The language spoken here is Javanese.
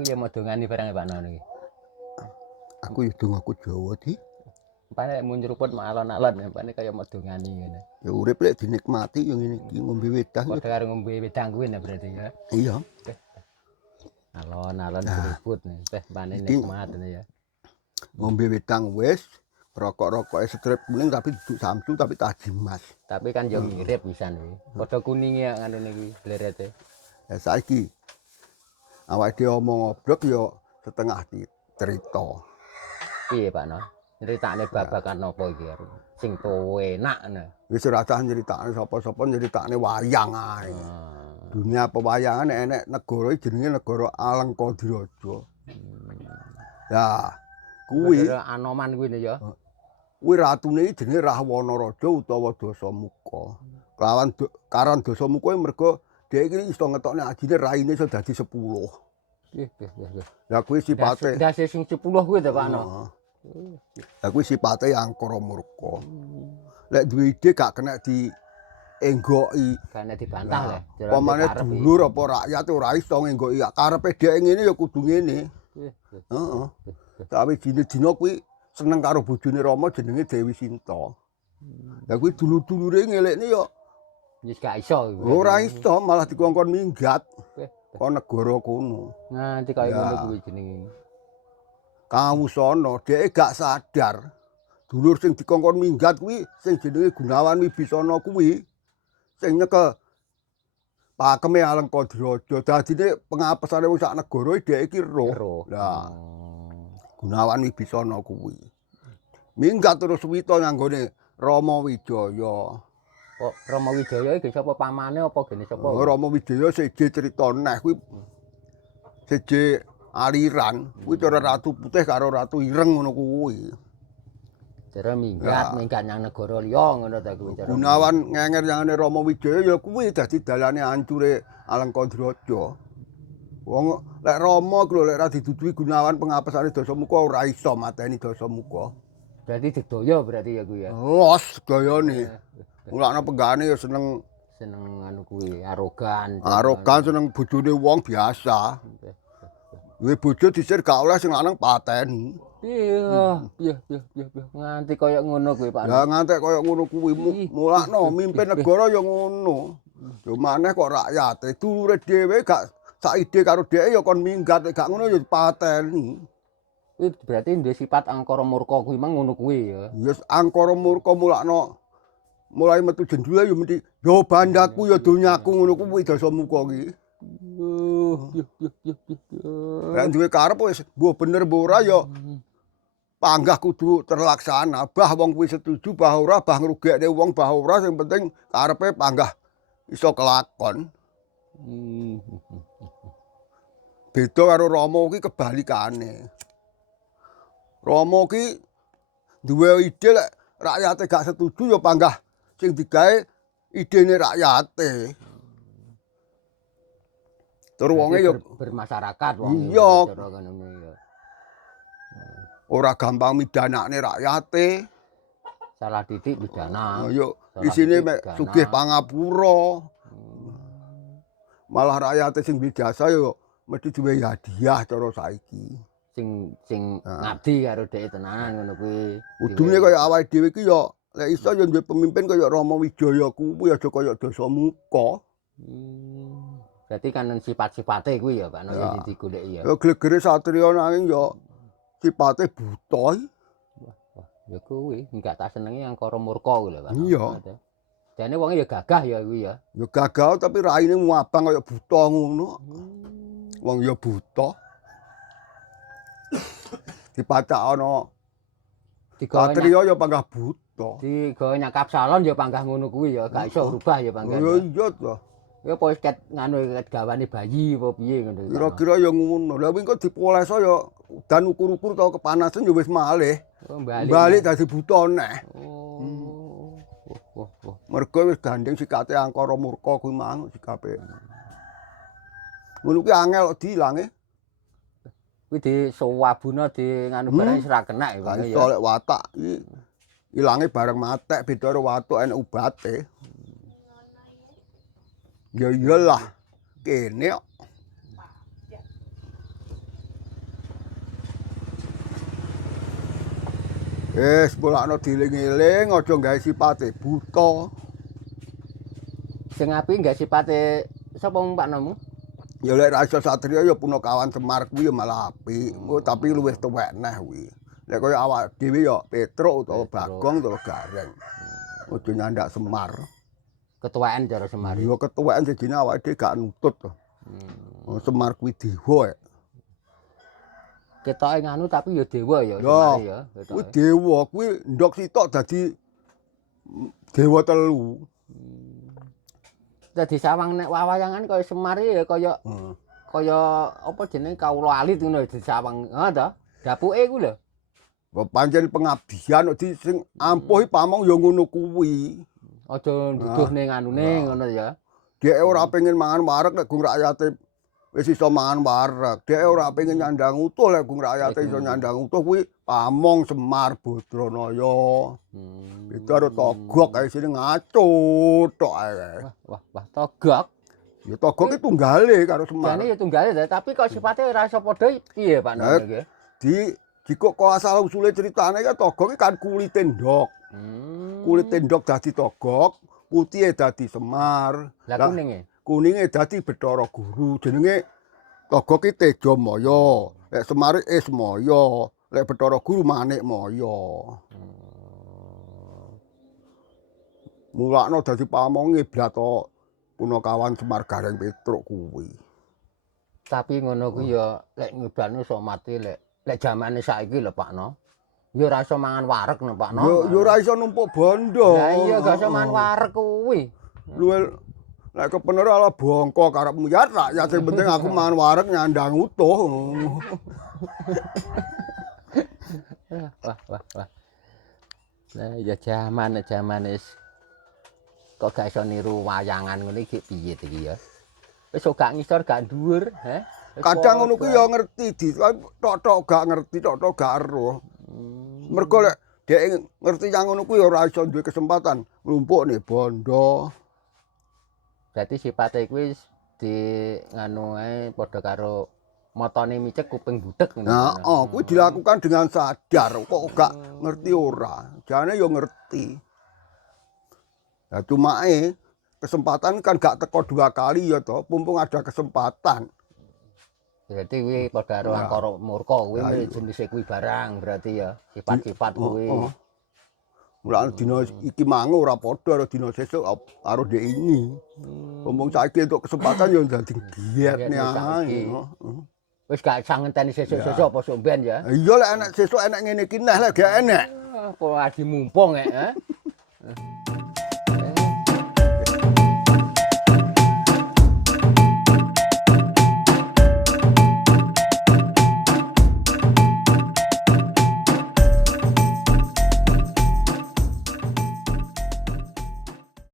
aku ya mau dongani barang Pak Non iki. Aku ya dongaku Jawa di. Panek mun nyeruput mak alon-alon panek kaya mau dongani ngene. Ya urip lek dinikmati ya ngene iki ngombe wedang. Padha karo ngombe wedang kuwi berarti ya. Iya. Alon-alon nyeruput nih, teh panek Iki nikmat ya. ngombe wedang wis, rokok-rokoke strip kuning tapi duduk Samsu tapi tajimas. Tapi kan yo mirip pisan iki. Padha kuninge ngono niki blerete. Ya saiki awake dhewe omong obrok ya setengah cerita. Piye Pak Non? Critakne babagan napa iki? Sing enak nah. Wis ora usah nyritakne sapa-sapa nyritakne wayang ae. Dunia pewayangan enek negara jenenge negara Alengkadiraja. Ya, kuwi Negara Anoman kuwi ya. Kuwi ratune jenenge Rahwana Raja utawa Dasamuka. Karan Dasamuka mergo dhek iki iso ngetokne ajine raine iso dadi 10. Nggih. Lah kuwi sipate. Dase sing 10 kuwi to Pak No. Lah kuwi sipate angkara murka. Lek duwe ide gak kena dienggoki. Gak nek dibantah le. Pamane dulur apa rakyat ora iso ngenggoki. Karepe dhek ngene ya kudu ngene. Heeh. Tapi dina kuwi seneng karo bojone Rama jenenge Dewi Sinta. Lah kuwi dulur-dulure ngelekne ya wis gak iso. ora iso malah dikongkon minggat. Kok negara kono. Nganti kaya ngono kuwi jenenge. Kawusana dhek gak sadar. Dulur sing dikongkon minggat kuwi sing jenenge Gunawan Wibisana kuwi sing nyekel pakeme Alengkadiraja. Dadine pengapesane wong sak negara dhek iki roh. Lah Gunawan Wibisana kuwi. Minggat terus Wita nganggone Rama Wijaya. Kok Rama Wijaya iki sapa pamane apa gene sapa? Rama Wijaya seje crita neh kuwi seje aliran. Kuwi cara Ratu Putih karo Ratu Ireng ngono kuwi. Cara minggat nang negara liya ngono ta kuwi cara. Gunawan ngenger yangane Rama Wijaya ya kuwi dadi dalane ancure Alengkadiraja. Wong lek Rama ku lek ora didudui Gunawan pengapesane Dasamuka ora iso mateni Dasamuka. Berarti didoyo berarti ya kuwi ya. Los gayane. Mulane penggane ya seneng anu kuwi arogan. Arogan seneng bojone wong biasa. Duwe bojo disir gak oleh sing lanang pateni. Iya. Nganti kaya ngono kuwi Pak. Lah nganti kaya ngono kuwi mulakno mimpin negara ya ngono. Yo maneh kok rakyate dulure dhewe gak saide karo dheke ya kon minggat gak ngono ya pateni. Kuwi berarti duwe sifat angkara murka kuwi mang ngono kuwi ya. Ya angkara murka mulakno mulai metu jendule ya mesti yo bandaku ya donyaku ngono kuwi Dasamuka iki. Lah duwe karep wis mbuh bener mbuh ora ya panggah kudu terlaksana. Bah wong kuwi setuju bah ora bah ngrugekne wong bah ora sing penting karepe panggah iso kelakon. Beda karo Rama ki kebalikane. Rama ki duwe ide lek rakyate gak setuju ya panggah sing digawe idene rakyate. Tur wonge ya bermasyarakat wong iya. cara ngono ya. Ora gampang midanakne rakyate. Salah titik pidana. Ya isine mek sugih pangapura. Malah rakyate sing bijasa ya mesti duwe hadiah cara saiki. Sing ngabdi karo dhek tenanan ngono kuwi. Udune kaya awake dhewe iki ya lek iso ya duwe pemimpin kaya Rama Wijaya kuwi aja kaya Dasamuka. Berarti kan sifat-sifate kuwi ya Pak No sing digoleki ya. Ya glegere satriya nanging ya sifate buta. Ya kuwi enggak tak senengi angkara murka kuwi lho Pak. Iya. Jane wonge ya gagah ya kuwi ya. Ya gagah tapi raine muabang kaya buta ngono. Wong ya buta. Dipacak ana satriya ya panggah buta. Digawe nyakap salon ya panggah ngono kuwi ya, gak iso rubah ya panggah. Ya iya to. Ya apa wis ket nganu ket gawane bayi apa piye ngono. Kira-kira ya ngono. Lah wingi kok dipoleso ya udan ukur-ukur tau kepanasan ya wis malih. Balik dadi buta neh. Mergo wis gandeng sikate angkara murka kuwi mang sikape. Ngono kuwi angel kok diilange. Kuwi disowabuna di nganu barang ora kena ya Pak ya. Iso lek watak iki ilange bareng matek beda karo watuk enek ubate. Ya iyalah kene kok. Wis mulakno dieling-eling aja gawe sipate buta. Sing apik nggak sipate sapa Pak Nomu? Ya lek ra iso Satria ya Punakawan Semar kuwi ya malah apik. Tapi luwih tuwek neh kuwi. Lek kaya awak dhewe ya Petruk utawa Bagong utawa Gareng. Aja nyandak Semar. Ketuaan cara Semar. Ya ketuweken sejine awake dhewe gak nutut to. Semar kuwi dewa. Ketoke nganu tapi ya dewa ya Semar ya. Kuwi dewa, kuwi ndok sitok dadi dewa telu. Dadi sawang nek wawayangan kaya Semar ya kaya apa jenenge kawula alit ngono dadi sawang. Heeh to. Dapuke ku lho. Pancen pengabdian di sing ampuh pamong ya ngono kuwi. Aja nduduhne nganune ngono ya. Dhek ora pengen mangan wareg nek gung rakyate wis iso mangan wareg. Dhek ora pengen nyandang utuh lek gung rakyate iso nyandang utuh kuwi pamong Semar Badranaya. Itu karo Togog ae sini ngacut tok ae. Wah, Togog. Ya Togog iki tunggale karo Semar. Jane ya tunggale tapi kok sifate ora iso padha piye Pak Nono iki? Kok asal usule ceritane kan Togog iki kan kulite ndok. Kulit ndok dadi Togog, putihe dadi Semar. Lah kuninge? Kuninge dadi Bathara Guru. Jenenge Togog iki Tejamaya, lek Semar Ismaya, lek Bathara Guru Manikmaya. Mulakno dadi pamonge Blata Punakawan Semar Gareng Petruk kuwi. Tapi ngono kuwi ya lek ngibane sok mati lek jamane saiki lho Pak No. Ya ora iso mangan wareg no Pak No. Ya ora iso numpuk bondo. Lah iya gak iso mangan wareg kuwi. Luwih lek kepener ala bongko karepmu ya rakyat sing penting aku mangan wareg nyandang utuh. Wah. Lah ya jaman wis kok gak iso niru wayangan ngene iki piye iki ya. Wis gak ngisor gak dhuwur, he. Kadang ngono kuwi ya ngerti tok-tok gak ngerti tok-tok gak eruh. Mergo lek dhek ngerti yang ngono kuwi ora iso duwe kesempatan nglumpukne bondo. Dadi sipate kuwi di nganu ae padha karo matane micek kuping budhek ngono. Nah, kuwi dilakukan dengan sadar kok gak ngerti ora. Jane ya ngerti. Lah cumake kesempatan kan gak teko 2 kali ya toh, mumpung ada kesempatan. Berarti kuwi padha karo angkara murka kuwi jenise kuwi barang berarti ya sifat-sifat kuwi. Mulane dina iki mangu ora padha karo dina sesuk karo dhek ini. Mumpung saiki entuk kesempatan ya dadi giatne ae. Wis gak sangenteni sesuk-sesuk apa sok ben ya. Iya lek enek sesuk enek ngene iki neh lek gak enek. Apa adi mumpung